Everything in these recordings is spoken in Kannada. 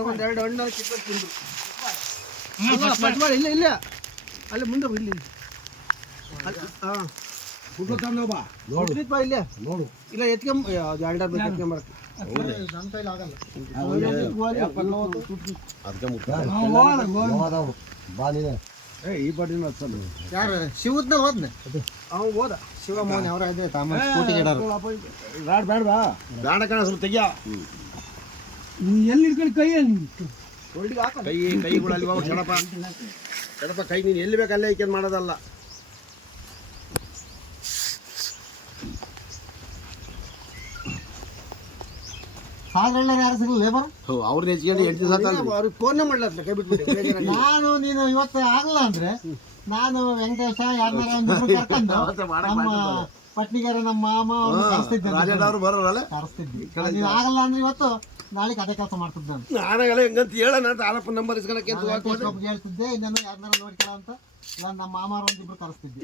ಒಂದು ಎರಡು ಹಣ್ಣು ತಿಂದು ಕಟ್ ಮಾಡಿ. ಇಲ್ಲ ಇಲ್ಲ. ಅಲ್ಲಿ ಮುಂದೆ ಇಲ್ಲಿ. ಹಾಂ. ನೋಡು. ಇಲ್ಲೇ? ನೋಡು. ಇಲ್ಲ ಎತ್ಕೊಂಬ ಎರಡು ಬೇಕು ಎತ್ಕೊಂಬರಕ್ಕೆ ಅದಕ್ಕೆ ಮುಟ್ಟ. ಹೋದವ್ರು ಬಾ ನೀನು. ಏ ಈ ಹಚ್ಚಲ್ಲ ಯಾರು? ಶಿವದ್ನ ಹೋದ್ನ? ಅವ್ನು ಹೋದ. ಶಿವಮೋಹನ್ ಅವರ ಇದೆ ತಾಮ ಇಡೋರು. ಬೇಡ ಬೇಡ ಬಾ ಬೇಡ ಕಣ ಸ್ವಲ್ಪ ತೆಗಿಯ. ಎಲ್ಲಿ ಇಟ್ಕೊಂಡು ಕೈ ಕೈಗಳಲ್ಲಿ ಹೋಗ ಚಡಪ ಕೆಡಪ ಕೈ ನೀನು ಎಲ್ಲಿ ಬೇಕು ಅಲ್ಲೇ ಐಕ್ಯನ್ ಮಾಡೋದಲ್ಲ. ಯಾರು ಸಿಗಲ್ಲ ಲೇಬರ್ ಅವ್ರ ಹೆಚ್ಚಿಗೆ ಎಂಟು ದಿವಸ ಅವ್ರಿಗೆ ಫೋನ್ ಮಾಡ್ಲತ್ತ ಕೈ ಬಿಟ್ಬಿಟ್ಟು ನಾನು ನೀನು ಇವತ್ತು ಆಗಲ್ಲ ಅಂದ್ರೆ ನಾನು ವೆಂಕಟೇಶ ನಮ್ಮ ಪಟ್ನಿಗಾರ ನಮ್ಮ ಮಾಮ ಕರೆಸ್ತಿದ್ದೆ ರಾಜಣ್ಣವ್ರು ಬರೋರಲ್ಲ? ಕರೆಸ್ತಿದ್ವಿ ಆಗಲ್ಲ ಅಂದ್ರೆ ಇವತ್ತು ನಾಳೆಗೆ ಅದೇ ಕೆಲಸ ಮಾಡ್ತಿದ್ದೆ ನಾನು. ನಾನಾಗಲ್ಲ ಹೆಂಗಂತ ಹೇಳೋಣ ನಂಬರ್ ಇಸ್ಕೊಳಕ್ಕೆ ಅಂತ ಹೇಳ್ತಿದ್ದೆ ಇನ್ನೊಂದು ಯಾರನ್ನಾರ ನೋಡ್ಕೊಳ ಅಂತ. ಇಲ್ಲ ನಮ್ಮ ಮಾಮಾರ ಒಂದಿಬ್ರು ಕರೆಸ್ತಿದ್ದೆ.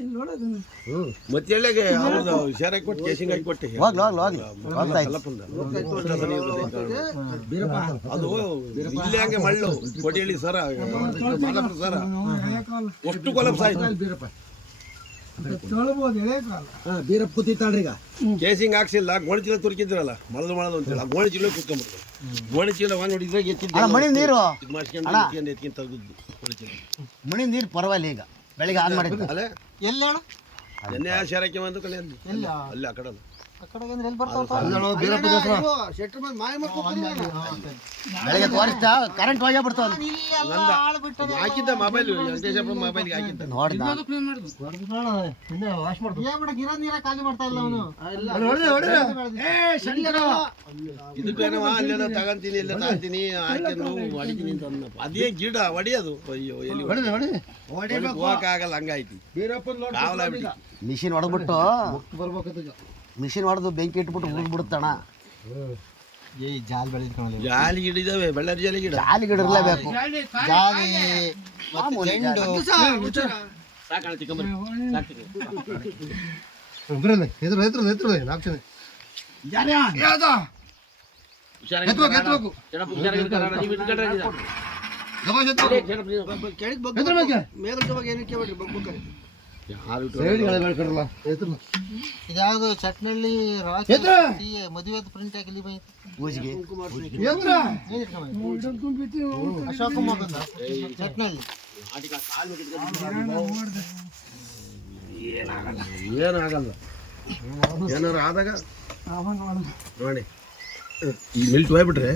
ಹ್ಮ್. ಮತ್ತೆ ಹೇಳಗೆ? ಅವ್ರದ್ದು ಶೇರ್ ಹಾಕಿ ಕೊಟ್ಟು. ಕೇಸಿಂಗ್ ಕೊಟ್ಟೆ. ಅದು ಇಲ್ಲಿ ಹಂಗೆ ಮಳ್ಳು ಕೊಡಿಹಳ್ಳಿ ಸರ ಸರ. ಅಷ್ಟು ಕೊಲಪ್ಸ ಆಯ್ತು ಬೀರಪ್ಪ. ಕೂತಿತ್ತಾಳ್ರಿ ಈಗ ಕೇಸಿಂಗ್ ಹಾಕ್ಸಿಲ್ಲ ಗೋಣಿ ಚೀಲ ತುರ್ಕಿದ್ರಲ್ಲ ಮಳದು ಮಳದು ಅಂತೇಳಿ. ಆ ಗೋಣಿ ಚೀಲ ಕುತ್ಕೊಂಡ್ಬಿಡ್ತು ಗೋಣಿ ಚೀಲ ಒಂದು ಮಣಿ ನೀರು. ಇದು ಮಾಡ್ಸ್ಕೊಂಡು ಎತ್ಕೊಂಡು ಎತ್ಕೊಂಡು ತೆಗ್ದು ಗೋಣಿ ಚೀಲ ಮಣಿ ನೀರು ಪರವಾಗಿಲ್ಲ ಈಗ. ಬೆಳಿಗ್ಗೆ ಆನ್ ಮಾಡಿದ್ದು. ಅಲ್ಲೇ. ಎಲ್ಲಿ ಎಣ್ಣೆ ಶೇರಕ್ಕೆ ಬಂದು ಕಳೆ ಅಲ್ಲಿ ಆ ಕಡೆ ಅಲ್ಲ. ಬೆಳಿಗ್ಗೆ ತೋರಿಸ್ತಾ ಕರೆಂಟ್ ಹೋಗೇ ಬಿಡ್ತಾವ ಆಳು ಬಿಟ್ಟು ಹಾಕಿದ್ದ ಮೊಬೈಲ್ ವೆಂಕಟೇಶಪ್ಪ ಮೊಬೈಲ್ಗೆ ಹಾಕಿದ್ದ. ನೋಡ್ದ. ವಾಶ್ ಮಾಡ್ದು ಏನ್ ಬಿಡ ಗಿರ ನೀರ ಖಾಲಿ ಮಾಡ್ತಾ ಇಲ್ಲ ಅವನು. ಇದಕ್ಕೇನವ ಅಲ್ಲೆಲ್ಲ ತಗಂತೀನಿ ಎಲ್ಲ ತಗಂತೀನಿ ಹಾಕ್ಕೊಂಡು ಹೊಡಿತೀನಿ ಅಂತ ಅಂದಪ್ಪ. ಅದೇ ಗಿಡ ಹೊಡಿಯೋದು. ಅಯ್ಯೋ ಎಲ್ಲಿ ಹೊಡಿಲಿಕ್ಕೆ ಹೋಗಕ್ಕಾಗಲ್ಲ ಹಂಗಾಯ್ತು. ಮಿಷಿನ್ ಹೊಡೆದ್ಬಿಟ್ಟು ಮಿಷಿನ್ ಹೊಡೆದು ಬೆಂಕಿ ಇಟ್ಬಿಟ್ಟು ಉಳಿದ್ ಬಿಡುತ್ತಣ ಏ ಜಾಲ್ ಬೆಳೆದ್ಕೊಳ್ಳಿ ಜಾಲಿ ಗಿಡ ಇದಾವೆ ಬಳ್ಳಾರಿ ಜಾಲಿ ಗಿಡ. ಜಾಲಿ ಗಿಡ ಇರಲೇಬೇಕು. ಜಾಲಿ ಮತ್ತೆ ಚೆಂಡು. ಸಾಕಣ ಚಿಕ್ಕಂಬರಿ ಬರಲ್ಲ ಎದುರು ಎದುರು ಎದುರು ನಾಲ್ಕು ಜನ ಕೆಳಗೆ ಬಗ್ಗೆ ಬಗ್ಗೆ? ಏನಕ್ಕೆ ಬಿಡ್ರಿ ಬಗ್ಬೇಕಾರೆ ಇದ್ಯಾವುದು ಚಟ್ನಳ್ಳಿ ಮದುವೆ ಪ್ರಿಂಟ್ ಹಾಕಿ ಇಲ್ಲಿ ಪೂಜೆಗೆ ಅಶೋಕ ಚಟ್ನಳ್ಳಿ. ಏನಾಗಲ್ಲ. ಏನಾರು ಆದಾಗ ನೋಡಿ. ಈ ಮಿಲ್ಟ್ ಹೋಗ್ಬಿಟ್ರೆ